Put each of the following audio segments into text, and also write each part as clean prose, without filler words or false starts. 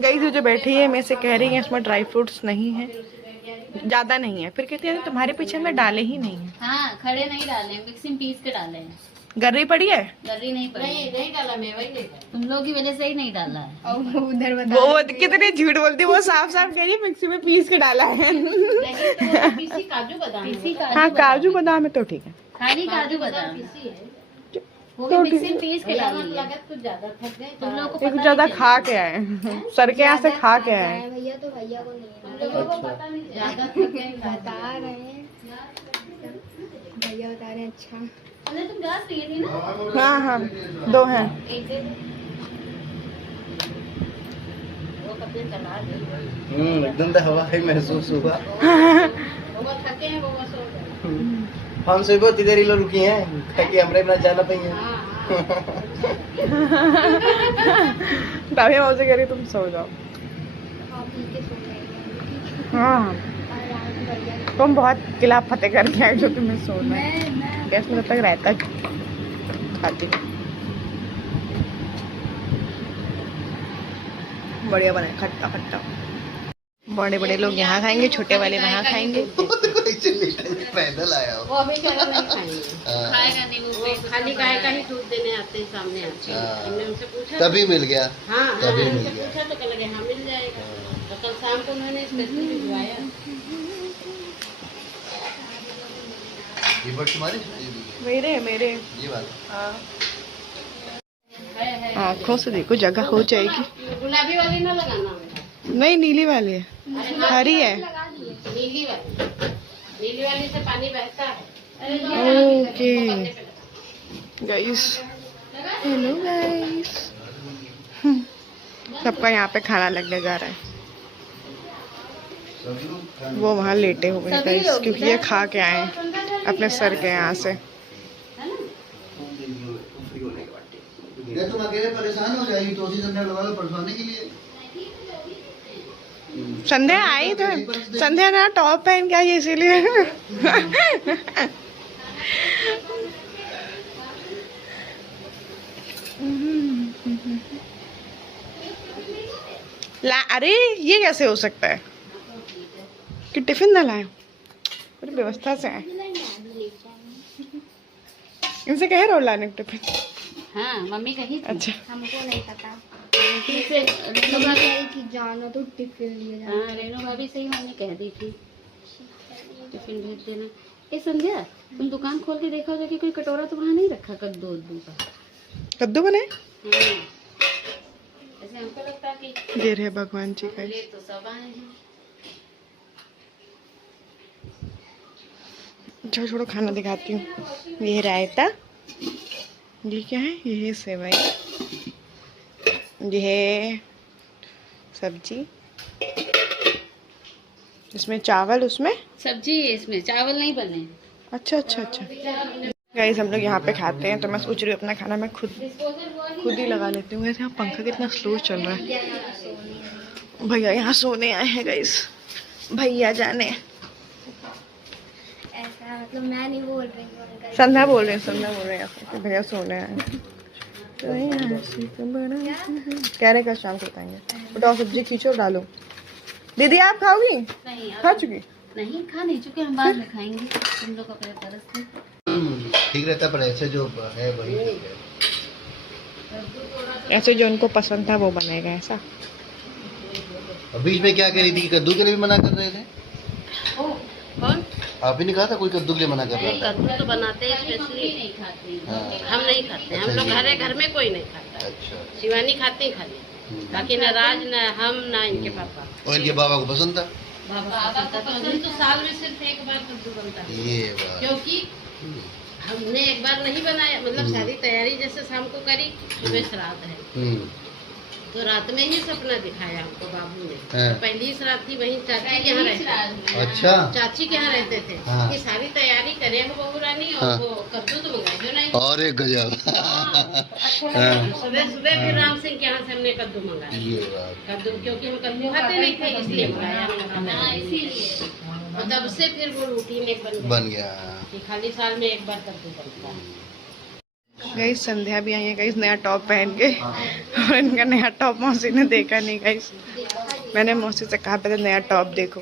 गई जो बैठी है मैं से कह रही है इसमें ड्राई फ्रूट्स नहीं है, ज्यादा नहीं है, फिर कहती है तुम्हारे पीछे में डाले ही नहीं है। हाँ खड़े नहीं डाले, मिक्सिंग पीस के डाले हैं। गर्री पड़ी है? गर्री नहीं पड़ी, नहीं डाला मैं, वही नहीं तुम लोग की वजह से ही नहीं डाला है। उधर वो कितने झूठ बोलती है, वो साफ साफ कह रही है मिक्सी में पीस के डाला है। पीसी काजू बादाम, हाँ काजू बादाम है तो ठीक है, खाली काजू बादाम वो तो भी मिक्सिंग पीस के डाली है। कुछ ज्यादा थक गए तुम लोग को, कुछ ज्यादा खा के आए सर के यहाँ से खा के आए। भैया तो भैया को नहीं ज्यादा थक गए बता रहे हैं, भैया बता रहे हैं। अच्छा तुम गैस पिए थी ना? हाँ हाँ 2 हैं। एक दे वो कपड़े चला दे। एकदम तो हवा ही महसूस हुआ। वो थके हैं, वो सो गए। हम से बहुत इधर ही लोग रुकी हैं ताकि हमरे बिना जाना पाइए। तभी मुझे कह रही तुम सो जाओ। हाँ तुम बहुत किला फतेह करके आए जो तुम्हें सोना है। गैस में तब तक रहता खाती। बढ़िया बना खट्टा खट्टा। बड़े बड़े लोग यहाँ खाएंगे, छोटे वाले वहाँ खाएंगे। पैदल आया हो। वो अभी कह रहे नहीं खाएंगे, खाएगा नहीं वो, खाली गाय का ही दूध देने आते हैं सामने आते हैं। हमने उनसे पूछा तभी मिल गया। हाँ तभी मिल उनसे गया। पूछा तो कह लगे हाँ मिल जाएगा। तो कल शाम को उन्होंने स्पेशल भिजवाया। ये बट तुम्हारी मेरे ये बात। आँखों से देखो जगह हो जाएगी। गुलाबी वाली ना लगाना, नहीं नीली वाली है, हरी है। नीली वाली से पानी बहता है। Okay guys, hello guys. सबका यहाँ पे खाना लगने जा रहा है। वो वहाँ लेटे हुए हैं गाइस, क्योंकि ये खा के आए हैं अपने सर के यहाँ से। तुम अकेले परेशान हो जाएगी तो उसी संध्या लगा लो परेशानी के लिए। संध्या आई तो संध्या ना टॉप पहन के आई इसीलिए। अरे ये कैसे हो सकता है कि टिफिन ना लाए, पूरी व्यवस्था से आए। इनसे कह रहे हो लाने को टिफिन? हाँ मम्मी कही थी। अच्छा हमको नहीं पता रेनू भाभी कि जाना तो टिफिन लिए जाना। हाँ रेनू भाभी से ही मम्मी कह दी थी टिफिन भेज देना। ए संध्या तुम दुकान खोल के देखा होगा कि कोई कटोरा तो वहाँ नहीं रखा कद्दू उद्दू का। कद्दू बने? ऐसे हमको लगता कि दे रहे भगवान जी का। ले तो सब आए हैं। छोड़ो छोड़ो खाना दिखाती हूँ। ये रायता, ये क्या है, ये सेवई, ये है सब्जी, इसमें चावल, उसमें सब्जी है, इसमें चावल नहीं बने। अच्छा अच्छा अच्छा गाइस, हम लोग यहाँ पे खाते हैं तो मैं सोच रही हूँ अपना खाना मैं खुद ही लगा लेती हूँ। वैसे यहाँ पंखा कितना स्लो चल रहा है। भैया यहाँ सोने आए हैं गाइस, भैया जाने। ऐसा मतलब मैं नहीं बोल रही हूँ, संध्या बोल रहे हैं भैया सोने आए। कह रहे कल शाम को बताएंगे। बताओ सब्जी खींचो और डालो। दीदी आप खाओगी? नहीं खा चुकी? नहीं खा नहीं चुके, हम बाद में खाएंगे। तुम लोग अपने तरफ से ठीक रहता, पर ऐसे जो है वही ठीक है। ऐसे जो उनको पसंद था वो बनेगा ऐसा। और बीच में क्या कह रही थी कि कद्दू के लिए भी मना कर रहे थे? कौन? आप ही नहीं कहा था कोई कद्दू के लिए मना कर रहा था? कद्दू तो बनाते हैं, स्पेशली नहीं खाते। हाँ। हम नहीं खाते, हम लोग घर में कोई नहीं खाता। अच्छा। शिवानी खाते हैं खाली, बाकी न राज न हम न इनके पापा। और इनके बाबा को पसंद था? बाबा को पसंद तो साल में सिर्फ एक बार कद्दू बनता है। ये बात। क्योंकि हमने एक बार नहीं बनाया, मतलब सारी तैयारी जैसे शाम को करी, सुबह श्राद्ध है तो रात में ही सपना दिखाया हमको बाबू ने। हाँ। तो पहली श्राद्ध थी वहीं चाची के यहाँ रहते। अच्छा। चाची के यहाँ रहते थे। हाँ। कि सारी तैयारी करे हो बहू रानी, और हाँ। वो कद्दू तो मंगाए नहीं। और एक गजब। सुबह सुबह फिर राम सिंह के यहाँ से हमने कद्दू मंगाया। ये बात। कद्दू क्योंकि हम कद्दू खाते नहीं थे इसलिए मंगाया। इसीलिए और तब से फिर वो रूटीन एक बन बन गया। कि खाली साल में एक बार कद्दू बनता है। गाइस संध्या भी आई है गाइस नया टॉप पहन के, और इनका नया टॉप मौसी ने देखा नहीं गाइस। मैंने मौसी से कहा पहले नया टॉप देखो।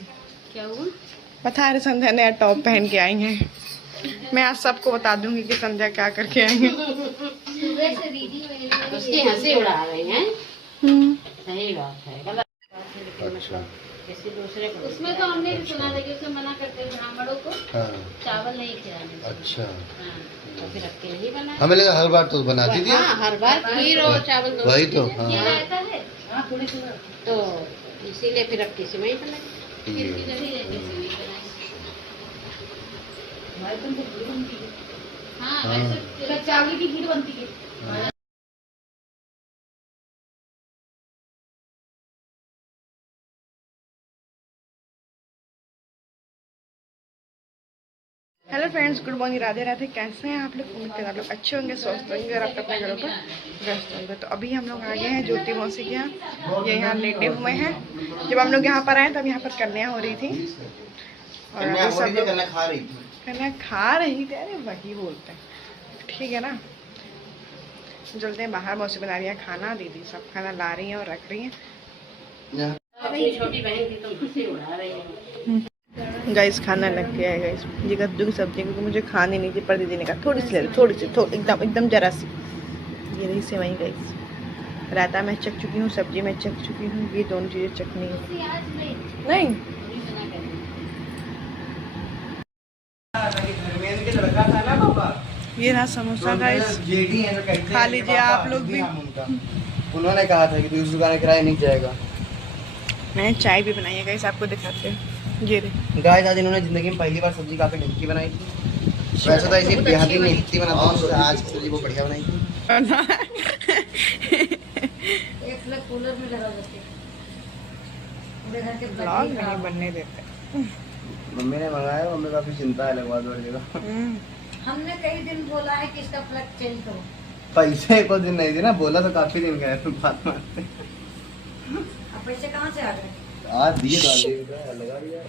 क्या हुआ? बता रहे संध्या नया टॉप पहन के आई है। मैं आज सबको बता दूंगी कि संध्या क्या करके आई है। उसकी हंसी उड़ा रही है। सही बात है, गलत अच्छा। किसी दूसरे को उसमें तो हमने भी सुना था कि उसे मना करते हैं ब्राह्मणों को चावल नहीं खिलाने। अच्छा। तो फिर अब के नहीं बना। हमें लगा हर बार तो बनाती थी। हाँ, हर बार खीर और चावल दो वही तो। रहता है। तो इसीलिए फिर अब किसी में ही बनाई। खीर की जगह किसी में ही बनाई। हाँ, वैसे चावल की खीर बनती है। Hello friends, good morning, Radhe Radhe. कैसे हैं आप लोग? उम्मीद करते हैं आप लोग अच्छे होंगे, स्वस्थ होंगे और आप अपने घरों पर व्यस्त होंगे। तो अभी हम लोग आ गए हैं ज्योति मौसी के यहाँ। ये यहाँ लेटे हुए हैं। जब हम लोग यहाँ पर आए तब यहाँ पर कन्या हो रही थी और अभी सब लोग कन्या खा रही थी। अरे वही बोलते हैं, ठीक है ना। चलते हैं बाहर। मौसी बना रही है खाना, दीदी सब खाना ला रही हैं और रख रही हैं। छोटी बहन की तो हंसी उड़ा रही है। गाइस खाना लग गया है गाइस। ये कद्दू की सब्जी क्योंकि मुझे खानी नहीं थी, पर दीदी ने कहा थोड़ी सी ले लो, थोड़ी सी, एकदम जरा सी। ये रही सेवई गाइस। रायता मैं चख चुकी हूँ, सब्जी मैं चख चुकी हूँ, ये दोनों चीज़ें चखनी है। नहीं ये रहा समोसा गाइस, खा लीजिए आप लोग भी। उन्होंने कहा था कि दूसरी दुकान किराया नहीं जाएगा। मैंने चाय भी बनाई है गाइस, आपको दिखाते हैं। ये रे गाइस आज इन्होंने जिंदगी में पहली बार सब्जी काफी ढंकी बनाई थी। वैसे तो ऐसी देहाती में इतनी बनाता हूँ, आज सब्जी वो बढ़िया बनाई थी। एक प्लेट कूलर में लगा देते हैं। पूरे घर के ब्लॉग नहीं बनने देते। मम्मी ने मंगाया, मम्मी काफी चिंता है लगवा दो जगह। हमने कई दिन बोला है कि इसका प्लग चेंज करो। पैसे को दिन नहीं दी ना, बोला तो काफी दिन गए बात मारते। अब पैसे कहाँ से आ गए? आज दिए लगा दिया।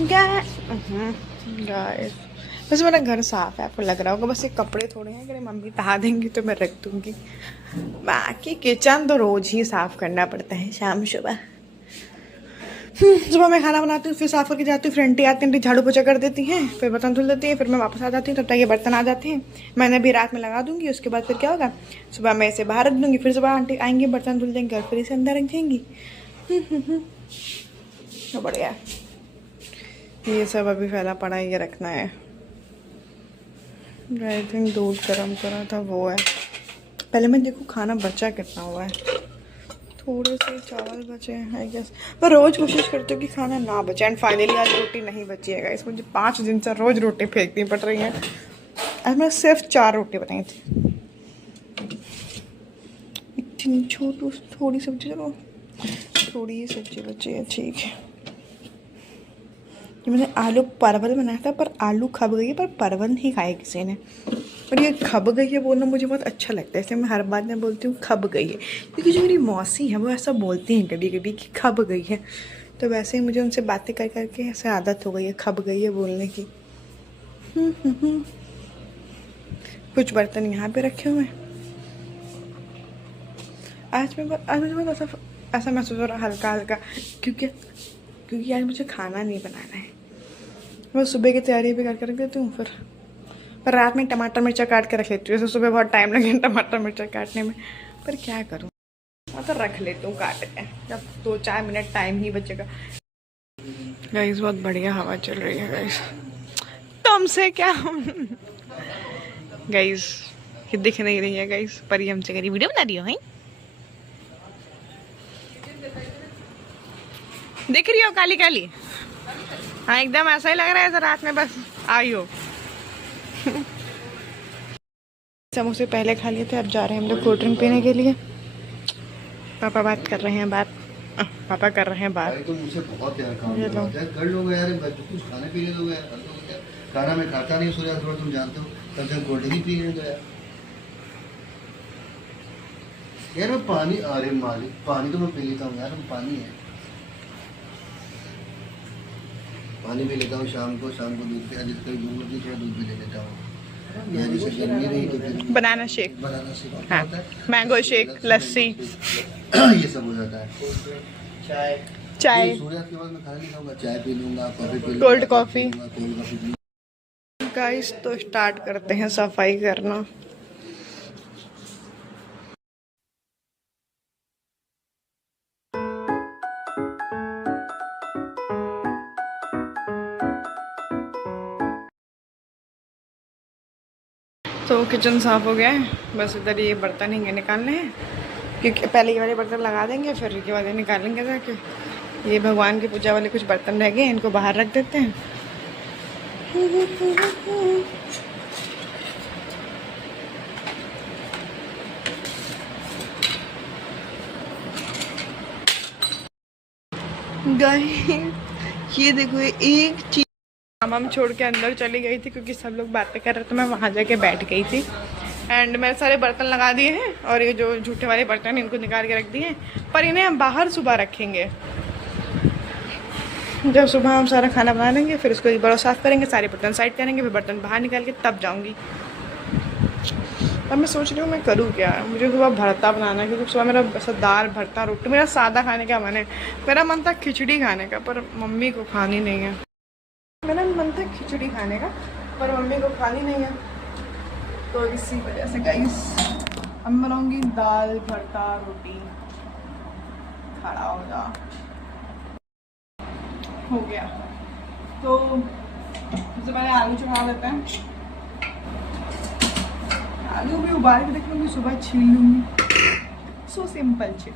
गाइस वैसे मेरा घर साफ है, आपको लग रहा होगा। बस ये कपड़े थोड़े हैं, अगर मम्मी तहा देंगी तो मैं रख दूंगी। बाकी किचन तो रोज ही साफ करना पड़ता है, शाम सुबह। सुबह मैं खाना बनाती हूँ, फिर साफ करके जाती हूँ, फिर आंटी आती हैं, झाड़ू पोछा कर देती हैं, फिर बर्तन धुल देती हैं, फिर मैं वापस आ जाती हूँ। तब तक ये बर्तन आ जाते हैं, मैंने भी रात में लगा दूंगी। उसके बाद फिर क्या होगा, सुबह मैं इसे बाहर रख दूंगी, फिर सुबह आंटी आएंगी, बर्तन धुल देंगे और फिर इसे अंदर रख देंगी। तो बढ़िया। ये सब अभी फैला पड़ा है, ये रखना है। आई थिंक दूध गर्म करा था वो है। पहले मैं देखूँ खाना बचा कितना हुआ है। थोड़े से चावल बचे हैं आई गेस। मैं रोज़ कोशिश करती हूँ कि खाना ना बचे, एंड फाइनली आज रोटी नहीं बची है गाइस। मुझे 5 दिन से रोज़ रोटी फेंकनी पड़ रही है। आज मैंने सिर्फ 4 रोटी बनाई थी। इतनी छोटी थोड़ी सब्जी, चलो थोड़ी ही सब्जी बची है, ठीक है। ये मैंने आलू परवल बनाया था, पर आलू खब गई है, पर परवल नहीं खाया किसी ने। और ये खब गई है बोलना मुझे बहुत अच्छा लगता है, इसलिए मैं हर बात में बोलती हूँ खब गई है। क्योंकि जो मेरी मौसी है वो ऐसा बोलती हैं कभी कभी कि खब गई है। तो वैसे ही मुझे उनसे बातें कर करके ऐसे आदत हो गई है खब गई है बोलने की। कुछ बर्तन यहाँ पे रखे हुए हैं। आज मुझे बहुत ऐसा महसूस हो रहा है हल्का हल्का, क्योंकि आज मुझे खाना नहीं बनाना है। मैं सुबह की तैयारी भी करके रख देती हूँ, फिर पर रात में टमाटर मिर्चा काट के रख लेती हूँ। जैसे सुबह बहुत टाइम लगे टमाटर मिर्चा काटने में, पर क्या करूँ, मैं तो रख लेती हूँ काट के, जब 2-4 मिनट टाइम ही बचेगा। गाइस बहुत बढ़िया हवा चल रही है गाइस, तुमसे क्या। गाइस ये दिख नहीं रही है गाइस, पर ये हमसे करी वीडियो बना रही हो, दिख रही हो काली काली। हाँ एकदम ऐसा ही लग रहा है ऐसा रात में बस आई हो। समोसे पहले खा लिए थे, अब जा रहे हैं हम लोग कोल्ड ड्रिंक पीने के लिए। पापा बात कर रहे हैं, पापा कर रहे हैं बात। तो मुझे बहुत यार काम कर लोगे यार, कुछ खाने पीने दोगे यार। खाना मैं खाता नहीं, सो जाता तुम जानते हो, तब तक कोल्ड ड्रिंक पी लेंगे यार। मैं पानी, अरे मालिक पानी तो मैं पी लेता हूँ यार, पानी है। पानी भी लेता हूँ शाम को दूध पे जिस कभी भूख लगती है थोड़ा दूध भी ले लेता हूँ। या जैसे गर्मी रही तो फिर बनाना शेक, बनाना शेक हाँ, होता है, मैंगो शेक, लस्सी, ये सब हो जाता है। चाय, सूर्यास्त के बाद मैं खाना नहीं खाऊंगा, चाय पी लूंगा, कॉफी पी लूंगा, cold coffee. Cold coffee P लूंगा। गाइस तो स्टार्ट करते हैं सफाई करना। तो किचन साफ हो गया है, बस इधर ये बर्तन ही निकालने हैं, क्योंकि पहले ये वाले बर्तन लगा देंगे फिर ये वाले निकालेंगे जाके। ये भगवान की पूजा वाले कुछ बर्तन रह गए, इनको बाहर रख देते हैं। गाइस ये देखो एक चीज हम छोड़ के अंदर चली गई थी, क्योंकि सब लोग बातें कर रहे थे, मैं वहाँ जाके बैठ गई थी। एंड मैंने सारे बर्तन लगा दिए हैं और ये जो झूठे वाले बर्तन हैं इनको निकाल के रख दिए हैं, पर इन्हें हम बाहर सुबह रखेंगे। जब सुबह हम सारा खाना बना लेंगे फिर उसको एक बार साफ़ करेंगे, सारे बर्तन साइड करेंगे, फिर बर्तन बाहर निकाल के तब जाऊँगी। अब मैं सोच रही हूँ मैं करूँ क्या। मुझे सुबह भरता बनाना है, क्योंकि सुबह मेरा बस दाल भरता रोटी, मेरा सादा खाने का मन है। मेरा मन था खिचड़ी खाने का, पर मम्मी को खानी नहीं है। मेरा मन था खिचड़ी खाने का, पर मम्मी को खानी नहीं है, तो इसी वजह से गाइस अब बनाऊंगी दाल भरता रोटी। खड़ा हो जा, हो गया। तो सबसे पहले आलू चढ़ा देते हैं। आलू भी उबाल के देख लूँगी, सुबह छील लूँगी। सो सिंपल छे।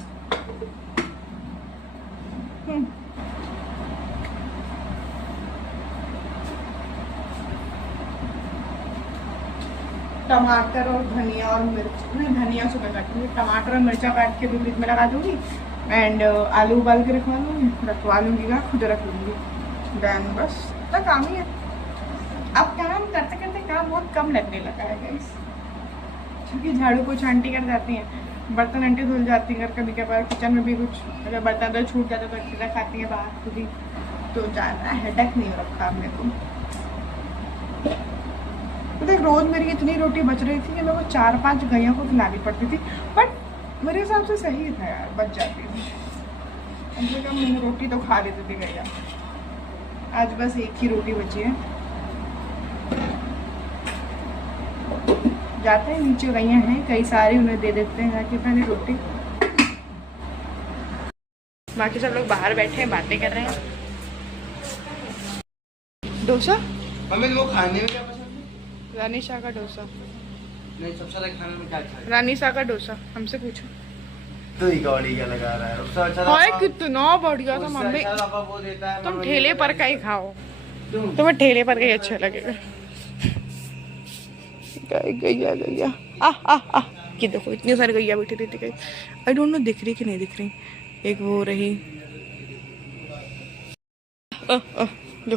टमाटर और धनिया और मिर्च, नहीं धनिया सुबह काटूंगी, टमाटर और मिर्चा काट के दूध में लगा दूँगी। एंड आलू उबाल के रखवा लूँगी ना, खुद रख लूँगी। डैन बस इतना काम ही है। अब काम करते करते काम बहुत कम लगने लगा है गाइस, क्योंकि झाड़ू पोछ आंटी कर जाती हैं, बर्तन आंटी धुल जाती हैं, कभी कभार किचन में भी कुछ अगर बर्तन तो छूट जाता तो आंटी रखाती है बाहर खुद ही, तो ज़्यादा हेडेक नहीं रखा अपने को। तो देख रोज़ मेरी इतनी रोटी बच रही थी कि मेरे को 4-5 गैया को खिलानी पड़ती थी, बट मेरे हिसाब से सही था यार, बच जाती थी कम से कम। रोटी तो खा लेती थी गैया। आज बस एक ही रोटी बची है। जाते हैं नीचे गैया हैं कई सारी, उन्हें दे देते हैं जाके पहले रोटी। बाकी सब लोग बाहर बैठे हैं, बातें कर रहे हैं। डोसा मम्मी वो खाने में क्या पसंद है? रानी शाह का डोसा। नहीं सबसे ज्यादा खाने में क्या अच्छा है? रानी शाह का डोसा, हमसे पूछो। तो ही कौड़ी क्या लगा रहा है? उससे अच्छा हाय कितना बढ़िया था मम्मी। पापा वो देता है, तुम ठेले पर का ही खाओ, तुम्हें ठेले पर का ही अच्छा लगेगा। गैया गैया आ आ आ, ये देखो इतनी सारी गैया बैठी रहती गई। आई डोंट नो दिख रही कि नहीं दिख रही। एक वो रही, लो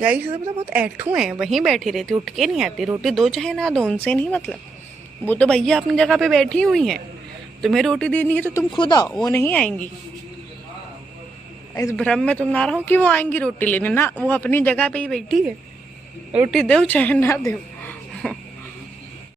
गाइस से मतलब बहुत ऐठू हैं, वहीं बैठी रहती, उठ के नहीं आती। रोटी दो चाहे ना दो, उनसे नहीं मतलब। वो तो भैया अपनी जगह पे बैठी हुई हैं, तुम्हें रोटी देनी है तो तुम खुद आओ, वो नहीं आएंगी। इस भ्रम में तुम ना रहो कि वो आएंगी रोटी लेने, ना, वो अपनी जगह पे ही बैठी है। रोटी दो चाहे ना दो।